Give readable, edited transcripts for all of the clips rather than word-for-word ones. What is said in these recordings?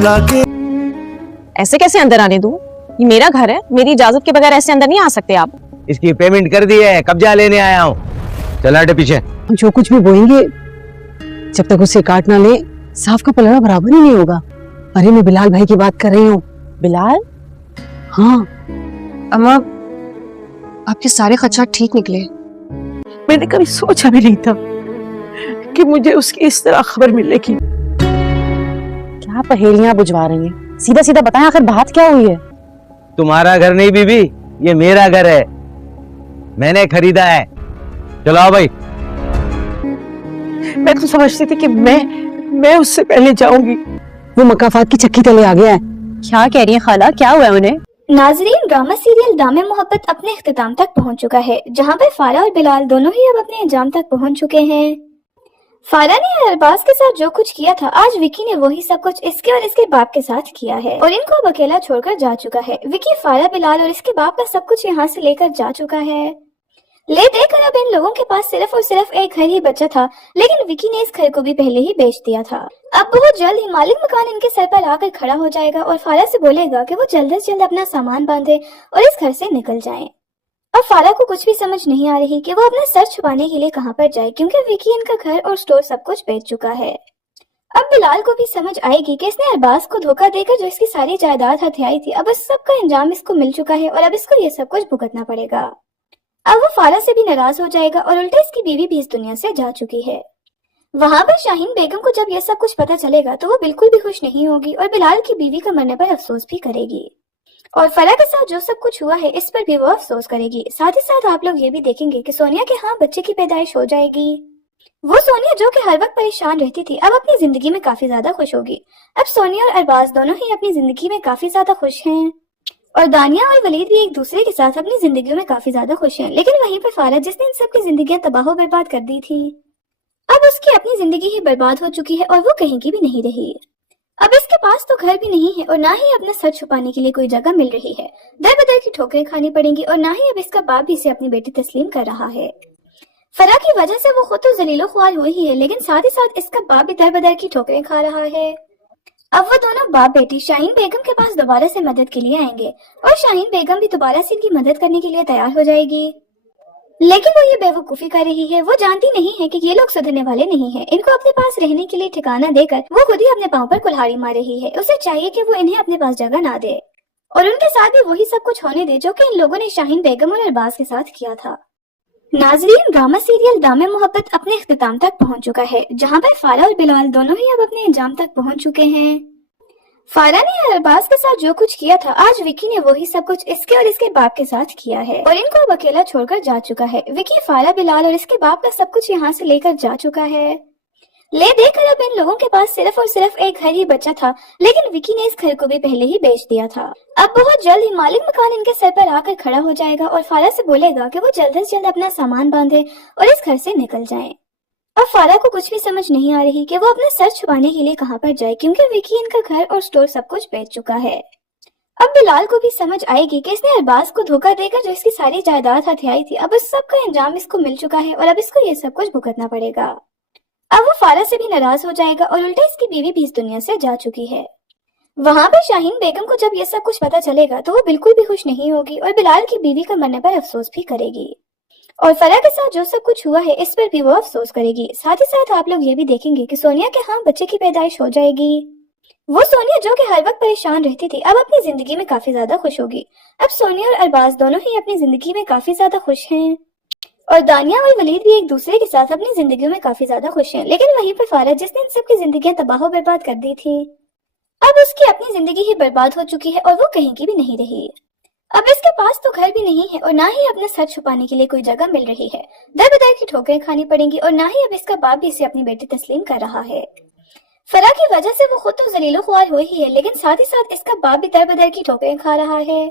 बुला के। ऐसे कैसे अंदर आने दूं? ये मेरा घर है, मेरी इजाजत के बगैर ऐसे अंदर नहीं आ सकते आप। इसकी पेमेंट कर दी है, कब्जा लेने आया हूँ। चल हट पीछे। जो कुछ भी बोएंगे जब तक उसे काट ना ले साफ का पलड़ा बराबर ही नहीं होगा। अरे मैं बिलाल भाई की बात कर रही हूँ। बिलाल? हाँ अम्मा, आपके सारे खदशात ठीक निकले। मैंने कभी सोचा भी नहीं था कि मुझे उसकी इस तरह खबर मिलेगी। क्या पहेलियां बुझवा रही हैं? सीधा सीधा बताएं आखिर बात क्या हुई है? तुम्हारा घर नहीं बीबी, ये मेरा घर है, मैंने खरीदा है। चलो आओ भाई। मैं तो समझती थी कि मैं उससे पहले जाऊंगी। वो मकाफात की चक्की तले आ गया है। क्या कह रही है खाला, क्या हुआ है उन्हें? नाजरीन, ड्रामा सीरियल दामे मोहब्बत अपने इख्तिताम तक पहुंच चुका है, जहां पर फारा और बिलाल दोनों ही अब अपने अंजाम तक पहुंच चुके हैं। फारा ने अरबाज के साथ जो कुछ किया था, आज विकी ने वही सब कुछ इसके और इसके बाप के साथ किया है और इनको अब अकेला छोड़कर जा चुका है। विकी फारा, बिलाल और इसके बाप का सब कुछ यहाँ से लेकर जा चुका है। ले देकर अब इन लोगों के पास सिर्फ और सिर्फ एक घर ही बचा था, लेकिन विकी ने इस घर को भी पहले ही बेच दिया था। अब बहुत जल्द ही मालिक मकान इनके सर पर आकर खड़ा हो जाएगा और फारा से बोलेगा कि वो जल्द से जल्द अपना सामान बांधे और इस घर से निकल जाएं। अब फारा को कुछ भी समझ नहीं आ रही कि वो अपना सर छुपाने के लिए कहां पर जाए, क्योंकि विकी इनका घर और स्टोर सब कुछ बेच चुका है। अब बिलाल को भी समझ आएगी कि इसने अरबाज को धोखा देकर जो इसकी सारी जायदाद हथियाई थी, अब उस सब का अंजाम इसको मिल चुका है और अब इसको ये सब कुछ भुगतना पड़ेगा। अब वो फारा से भी नाराज हो जाएगा और उल्टे इसकी बीवी भी इस दुनिया से जा चुकी है। वहां पर शाहीन बेगम को जब ये सब कुछ पता चलेगा तो वो बिल्कुल भी खुश नहीं होगी और बिलाल की बीवी का मरने पर अफसोस भी करेगी और फरा के साथ जो सब कुछ हुआ है इस पर भी वो अफसोस करेगी। साथ ही साथ आप लोग ये भी देखेंगे कि सोनिया के यहाँ बच्चे की पैदाइश हो जाएगी। वो सोनिया जो कि हर वक्त परेशान रहती थी, अब अपनी जिंदगी में काफी ज्यादा खुश होगी। अब सोनिया और अरबाज दोनों ही अपनी जिंदगी में काफी ज्यादा खुश हैं और दानिया और वलीद भी एक दूसरे के साथ अपनी जिंदगी में काफी ज्यादा खुश हैं। लेकिन वहीं पर फारा, जिसने इन सबकी जिंदगियां तबाह बर्बाद कर दी थी, अब उसकी अपनी जिंदगी ही बर्बाद हो चुकी है और वो कहीं की भी नहीं रही। अब इसके पास तो घर भी नहीं है और ना ही अपना सर छुपाने के लिए कोई जगह मिल रही है। दर बदर की ठोकरें खानी पड़ेंगी और ना ही अब इसका बाप भी इसे अपनी बेटी तस्लीम कर रहा है। फरा की वजह से वो खुद तो जलीलो ख्वार हुई ही है, लेकिन साथ ही साथ इसका बाप भी दर बदर की ठोकरें खा रहा है। अब वो दोनों बाप बेटी शाहीन बेगम के पास दोबारा से मदद के लिए आएंगे और शाहीन बेगम भी दोबारा से इनकी मदद करने के लिए तैयार हो जाएगी। लेकिन वो ये बेवकूफी कर रही है, वो जानती नहीं है कि ये लोग सुधरने वाले नहीं हैं। इनको अपने पास रहने के लिए ठिकाना देकर वो खुद ही अपने पांव पर कुल्हाड़ी मार रही है। उसे चाहिए कि वो इन्हें अपने पास जगह ना दे और उनके साथ भी वही सब कुछ होने दे जो कि इन लोगों ने शाहीन बेगम और अरबाज के साथ किया था। नाजरीन, ड्रामा सीरियल दामे मोहब्बत अपने इख्तिताम तक पहुंच चुका है, जहाँ पर फारा और बिलाल दोनों ही अब अपने अंजाम तक पहुंच चुके हैं। फारा ने अरबाज के साथ जो कुछ किया था, आज विकी ने वही सब कुछ इसके और इसके बाप के साथ किया है और इनको अब अकेला छोड़कर जा चुका है। विकी, फारा, बिलाल और इसके बाप का सब कुछ यहाँ से लेकर जा चुका है। ले देकर अब इन लोगों के पास सिर्फ और सिर्फ एक घर ही बचा था, लेकिन विकी ने इस घर को भी पहले ही बेच दिया था। अब बहुत जल्द ही मालिक मकान इनके सर पर आकर खड़ा हो जाएगा और फारा से बोलेगा कि वो जल्द से जल्द अपना सामान बांधे और इस घर से निकल जाए। अब फारा को कुछ भी समझ नहीं आ रही कि वो अपना सर छुपाने के लिए कहां पर जाए, क्योंकि विकी इनका घर और स्टोर सब कुछ बेच चुका है। अब बिलाल को भी समझ आएगी कि इसने अरबाज को धोखा देकर जो इसकी सारी जायदाद हथियाई थी, अब उस सब का अंजाम इसको मिल चुका है और अब इसको ये सब कुछ भुगतना पड़ेगा। अब वो फारा से भी नाराज हो जाएगा और उल्टे इसकी बीवी भी इस दुनिया से जा चुकी है। वहां पर शाहीन बेगम को जब ये सब कुछ पता चलेगा तो वो बिल्कुल भी खुश नहीं होगी और बिलाल की बीवी का मरने पर अफसोस भी करेगी और फरा के साथ जो सब कुछ हुआ है इस पर भी वो अफसोस करेगी। साथ ही साथ आप लोग ये भी देखेंगे कि सोनिया के यहाँ बच्चे की पैदाइश हो जाएगी। वो सोनिया जो कि हर वक्त परेशान रहती थी, अब अपनी जिंदगी में काफी ज्यादा खुश होगी। अब सोनिया और अरबाज दोनों ही अपनी जिंदगी में काफी ज्यादा खुश हैं और दानिया और वलीद भी एक दूसरे के साथ अपनी जिंदगी में काफी ज्यादा खुश हैं। लेकिन वहीं पर फारा, जिसने इन सबकी जिंदगियां तबाह बर्बाद कर दी थी, अब उसकी अपनी जिंदगी ही बर्बाद हो चुकी है और वो कहीं की भी नहीं रही। अब इसके पास तो घर भी नहीं है और ना ही अपना सर छुपाने के लिए कोई जगह मिल रही है। दर बदर की ठोकरें खानी पड़ेंगी और ना ही अब इसका बाप भी इसे अपनी बेटी तस्लीम कर रहा है। फरा की वजह से वो खुद तो जलीलो ख्वार हुई ही है, लेकिन साथ ही साथ इसका बाप भी दर बदर की ठोकरें खा रहा है।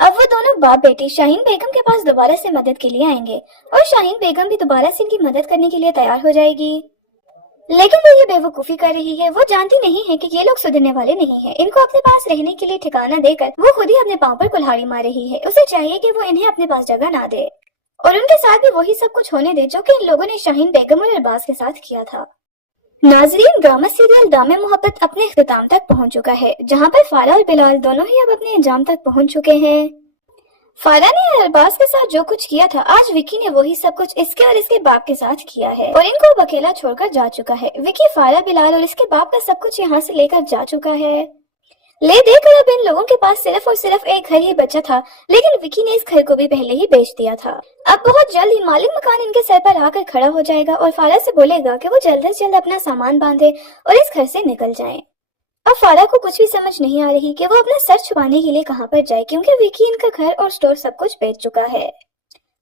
अब वो दोनों बाप बेटी शाहीन बेगम के पास दोबारा से मदद के लिए आएंगे और शाहीन बेगम भी दोबारा से इनकी मदद करने के लिए तैयार हो जाएगी। लेकिन वो ये बेवकूफी कर रही है, वो जानती नहीं है कि ये लोग सुधरने वाले नहीं हैं। इनको अपने पास रहने के लिए ठिकाना देकर वो खुद ही अपने पांव पर कुल्हाड़ी मार रही है। उसे चाहिए कि वो इन्हें अपने पास जगह ना दे और उनके साथ भी वही सब कुछ होने दे जो कि इन लोगों ने शाहीन बेगम और अरबाज के साथ किया था। नाजरीन, ड्रामा सीरियल दामे मोहब्बत अपने इख्तिताम तक पहुंच चुका है, जहां पर फारा और बिलाल दोनों ही अब अपने अंजाम तक पहुंच चुके हैं। फारा ने अरबाज के साथ जो कुछ किया था, आज विकी ने वही सब कुछ इसके और इसके बाप के साथ किया है और इनको अब अकेला छोड़कर जा चुका है। विकी, फारा, बिलाल और इसके बाप का सब कुछ यहाँ से लेकर जा चुका है। ले देकर अब इन लोगों के पास सिर्फ और सिर्फ एक घर ही बचा था, लेकिन विकी ने इस घर को भी पहले ही बेच दिया था। अब बहुत जल्द ही मालिक मकान इनके सर पर आकर खड़ा हो जाएगा और फारा से बोलेगा कि वो जल्द से जल्द अपना सामान बांधे और इस घर से निकल जाए। अब फारा को कुछ भी समझ नहीं आ रही कि वो अपना सर छुपाने के लिए कहाँ पर जाए, क्योंकि विकी इनका घर और स्टोर सब कुछ बेच चुका है।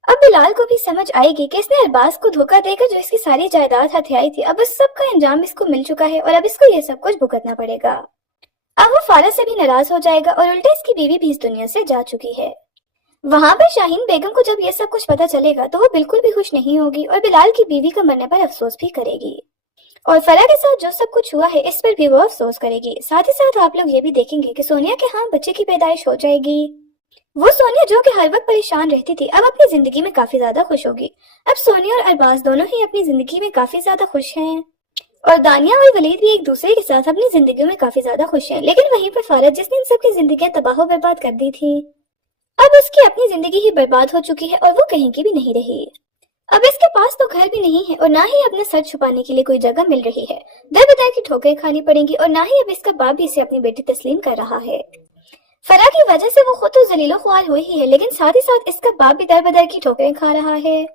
अब बिलाल को भी समझ आएगी कि इसने अरबाज को धोखा देकर जो इसकी सारी जायदाद हथियाई थी, अब उस सब का अंजाम इसको मिल चुका है और अब इसको ये सब कुछ भुगतना पड़ेगा। अब वो फारा से भी नाराज हो जाएगा और उल्टे इसकी बीवी भी इस दुनिया से जा चुकी है। वहां पर शाहीन बेगम को जब ये सब कुछ पता चलेगा तो वो बिल्कुल भी खुश नहीं होगी और बिलाल की बीवी का मरने पर अफसोस भी करेगी और फरा के साथ जो सब कुछ हुआ है इस पर भी वो अफसोस करेगी। साथ ही साथ आप लोग ये भी देखेंगे कि सोनिया के यहाँ बच्चे की पैदाइश हो जाएगी। वो सोनिया जो कि हर वक्त परेशान रहती थी, अब अपनी जिंदगी में काफी ज्यादा खुश होगी। अब सोनिया और अरबाज दोनों ही अपनी जिंदगी में काफी ज्यादा खुश हैं और दानिया और वलीद भी एक दूसरे के साथ अपनी जिंदगी में काफी ज्यादा खुश हैं। लेकिन वहीं पर फारा, जिसने इन सबकी जिंदगी तबाह बर्बाद कर दी थी, अब उसकी अपनी जिंदगी ही बर्बाद हो चुकी है और वो कहीं की भी नहीं रही। अब इसके पास तो घर भी नहीं है और ना ही अपने सर छुपाने के लिए कोई जगह मिल रही है। दर बदर की ठोकरें खानी पड़ेंगी और ना ही अब इसका बाप भी इसे अपनी बेटी तस्लीम कर रहा है। फरा की वजह से वो खुद तो जलीलो ख्वार हुई ही है, लेकिन साथ ही साथ इसका बाप भी दर बदर की ठोकरें खा रहा है।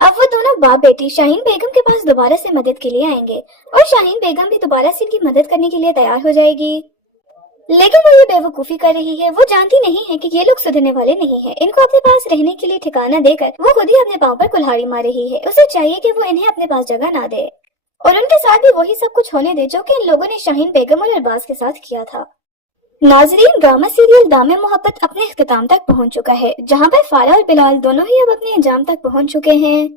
अब वो दोनों बाप बेटी शाहीन बेगम के पास दोबारा से मदद के लिए आएंगे और शाहीन बेगम भी दोबारा से इनकी मदद करने के लिए तैयार हो जाएगी। लेकिन वो ये बेवकूफी कर रही है, वो जानती नहीं है कि ये लोग सुधरने वाले नहीं हैं। इनको अपने पास रहने के लिए ठिकाना देकर वो खुद ही अपने पांव पर कुल्हाड़ी मार रही है। उसे चाहिए कि वो इन्हें अपने पास जगह ना दे और उनके साथ भी वही सब कुछ होने दे जो कि इन लोगों ने शाहीन बेगम और अरबाज के साथ किया था। नाजरीन, ड्रामा सीरियल दामे मोहब्बत अपने इख्तिताम तक पहुंच चुका है, जहां पर फारा और बिलाल दोनों ही अब अपने अंजाम तक पहुंच चुके हैं।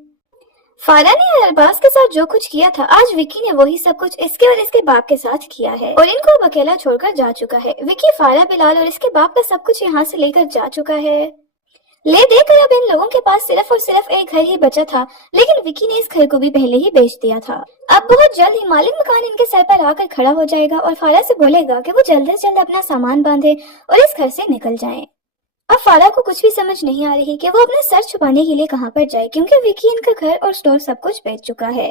फारा ने अरबाज के साथ जो कुछ किया था, आज विकी ने वही सब कुछ इसके और इसके बाप के साथ किया है और इनको अब अकेला छोड़कर जा चुका है। विकी, फारा, बिलाल और इसके बाप का सब कुछ यहाँ से लेकर जा चुका है। ले देकर अब इन लोगों के पास सिर्फ और सिर्फ एक घर ही बचा था, लेकिन विकी ने इस घर को भी पहले ही बेच दिया था। अब बहुत जल्द ही मालिक मकान इनके सर पर आकर खड़ा हो जाएगा और फारा से बोलेगा कि वो जल्द से जल्द अपना सामान बांधे और इस घर से निकल जाए। अब फारा को कुछ भी समझ नहीं आ रही कि वो अपना सर छुपाने के लिए कहाँ पर जाए, क्योंकि विकी इनका घर और स्टोर सब कुछ बेच चुका है।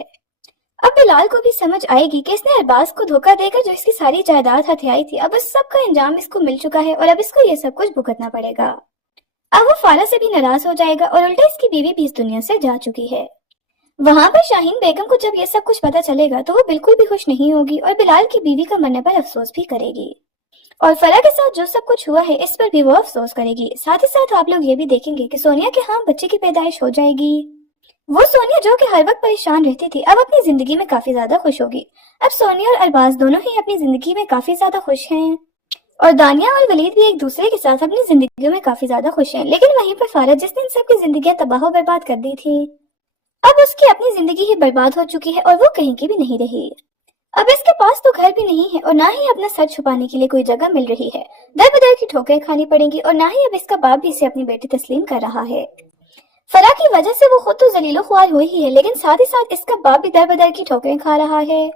अब बिलाल को भी समझ आएगी कि इसने अरबाज को धोखा देकर जो इसकी सारी जायदाद हथियाई थी, अब उस सब का अंजाम इसको मिल चुका है और अब इसको ये सब कुछ भुगतना पड़ेगा। अब वो फारा से भी नाराज हो जाएगा और उल्टा इसकी बीवी भी इस दुनिया से जा चुकी है। वहां पर शाहीन बेगम को जब ये सब कुछ पता चलेगा तो वो बिल्कुल भी खुश नहीं होगी और बिलाल की बीवी का मरने पर अफसोस भी करेगी और फरा के साथ जो सब कुछ हुआ है इस पर भी वो अफसोस करेगी। साथ ही साथ आप लोग ये भी देखेंगे कि सोनिया के यहाँ बच्चे की पैदाइश हो जाएगी। वो सोनिया जो कि हर वक्त परेशान रहती थी, अब अपनी जिंदगी में काफी ज्यादा खुश होगी। अब सोनिया और अरबाज दोनों ही अपनी जिंदगी में काफी ज्यादा खुश हैं और दानिया और वलीद भी एक दूसरे के साथ अपनी जिंदगी में काफी ज्यादा खुश हैं। लेकिन वहीं पर फारा, जिसने इन सबकी जिंदगियां तबाह बर्बाद कर दी थी, अब उसकी अपनी जिंदगी ही बर्बाद हो चुकी है और वो कहीं की भी नहीं रही। अब इसके पास तो घर भी नहीं है और ना ही अपना सर छुपाने के लिए कोई जगह मिल रही है। दर बदर की ठोकरें खानी पड़ेंगी और ना ही अब इसका बाप भी इसे अपनी बेटी तस्लीम कर रहा है। फरा की वजह से वो खुद तो जलीलो ख्वार हुई ही है, लेकिन साथ ही साथ इसका बाप भी दर बदर की ठोकरें खा रहा है।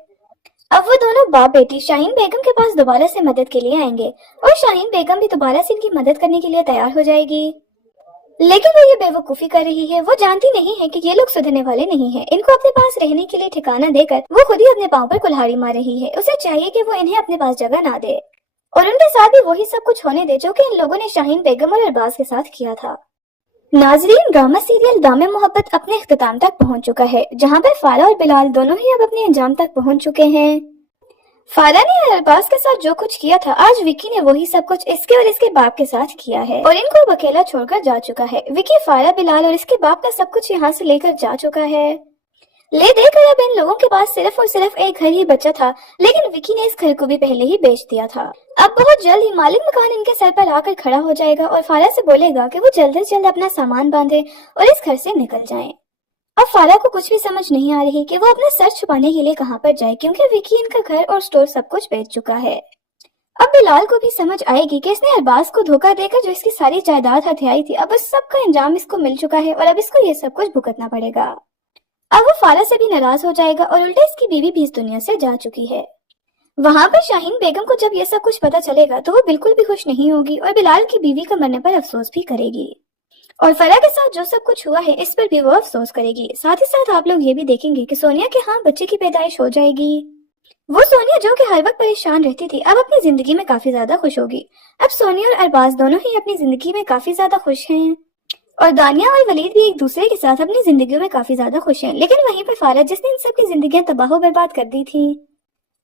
अब वो दोनों बाप बेटी शाहीन बेगम के पास दोबारा से मदद के लिए आएंगे और शाहीन बेगम भी दोबारा से इनकी मदद करने के लिए तैयार हो जाएगी। लेकिन वो ये बेवकूफी कर रही है, वो जानती नहीं है कि ये लोग सुधरने वाले नहीं हैं। इनको अपने पास रहने के लिए ठिकाना देकर वो खुद ही अपने पांव पर कुल्हाड़ी मार रही है। उसे चाहिए कि वो इन्हें अपने पास जगह ना दे और उनके साथ भी वही सब कुछ होने दे जो कि इन लोगों ने शाहीन बेगम और अरबाज के साथ किया था। नाजरीन, ड्रामा सीरियल दामे मोहब्बत अपने इख्तिताम तक पहुंच चुका है, जहां पर फारा और बिलाल दोनों ही अब अपने अंजाम तक पहुंच चुके हैं। फारा ने अरबाज के साथ जो कुछ किया था, आज विकी ने वही सब कुछ इसके और इसके बाप के साथ किया है और इनको अब अकेला छोड़कर जा चुका है। विकी, फारा, बिलाल और इसके बाप का सब कुछ यहाँ से लेकर जा चुका है। ले देकर अब इन लोगों के पास सिर्फ और सिर्फ एक घर ही बचा था, लेकिन विकी ने इस घर को भी पहले ही बेच दिया था। अब बहुत जल्द ही मालिक मकान इनके सर पर आकर खड़ा हो जाएगा और फारा से बोलेगा कि वो जल्द से जल्द अपना सामान बांधे और इस घर से निकल जाए। अब फारा को कुछ भी समझ नहीं आ रही कि वो अपना सर छुपाने के लिए कहाँ पर जाए, क्योंकि विकी इनका घर और स्टोर सब कुछ बेच चुका है। अब बिलाल को भी समझ आएगी कि इसने अरबाज को धोखा देकर जो इसकी सारी जायदाद हथियाई थी, अब उस सब का अंजाम इसको मिल चुका है और अब इसको ये सब कुछ भुगतना पड़ेगा। अब वो फारा से भी नाराज हो जाएगा और उल्टा इसकी बीवी भी इस दुनिया से जा चुकी है। वहां पर शाहीन बेगम को जब ये सब कुछ पता चलेगा तो वो बिल्कुल भी खुश नहीं होगी और बिलाल की बीवी का मरने पर अफसोस भी करेगी। और फरा के साथ जो सब कुछ हुआ है इस पर भी वो अफसोस करेगी। साथ ही साथ आप लोग ये भी देखेंगे कि सोनिया के यहाँ बच्चे की पैदाइश हो जाएगी। वो सोनिया जो कि हर वक्त परेशान रहती थी अब अपनी जिंदगी में काफी ज्यादा खुश होगी। अब सोनिया और अरबाज दोनों ही अपनी जिंदगी में काफी ज्यादा खुश हैं और दानिया और वलीद भी एक दूसरे के साथ अपनी जिंदगी में काफी ज्यादा खुश हैं। लेकिन वहीं पर फारा जिसने इन सबकी जिंदगियां तबाह बर्बाद कर दी थी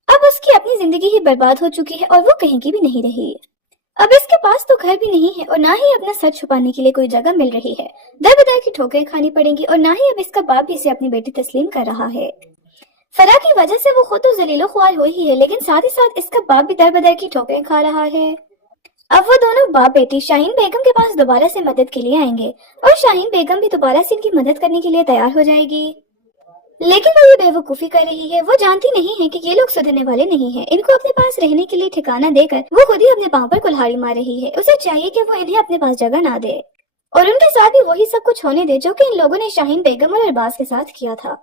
अब उसकी अपनी जिंदगी ही बर्बाद हो चुकी है और वो कहीं की भी नहीं रही। अब इसके पास तो घर भी नहीं है और ना ही अपना सच छुपाने के लिए कोई जगह मिल रही है। दर बदर की ठोकरें खानी पड़ेंगी और ना ही अब इसका बाप भी इसे अपनी बेटी तस्लीम कर रहा है। फरा की वजह से वो खुद तो जलीलो ख्वार हुई ही है लेकिन साथ ही साथ इसका बाप भी दर बदर की ठोकरें खा रहा है। अब वो दोनों बाप बेटी शाहीन बेगम के पास दोबारा से मदद के लिए आएंगे और शाहीन बेगम भी दोबारा से इनकी मदद करने के लिए तैयार हो जाएगी। लेकिन वो ये बेवकूफी कर रही है। वो जानती नहीं है कि ये लोग सुधरने वाले नहीं हैं। इनको अपने पास रहने के लिए ठिकाना देकर वो खुद ही अपने पांव पर कुल्हाड़ी मार रही है। उसे चाहिए कि वो इन्हें अपने पास जगह ना दे और उनके साथ भी वही सब कुछ होने दे जो कि इन लोगों ने शाहीन बेगम और अरबाज के साथ किया था।